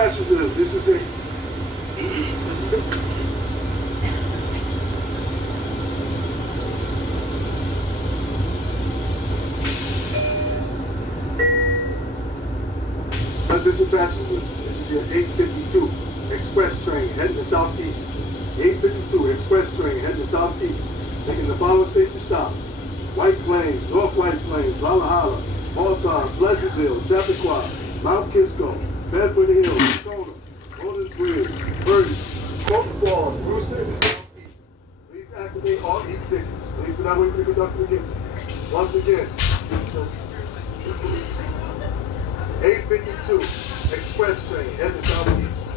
passengers, this is it. Attention passengers, this is your 852 express train heading to southeast. 852 express train heading to southeast. Taking the following station stops: White Plains, North White Plains, Valhalla, Malton, Pleasantville, Chappaqua, Mount Kisco, Bedford Hills, Tacoma, Golden Bridge, Birdie, Corporal Falls, Brewster, and Southeast. Please activate all e-tickets. Please do not wait for the conductor to get you. Once again, 852 express train heading to southeast.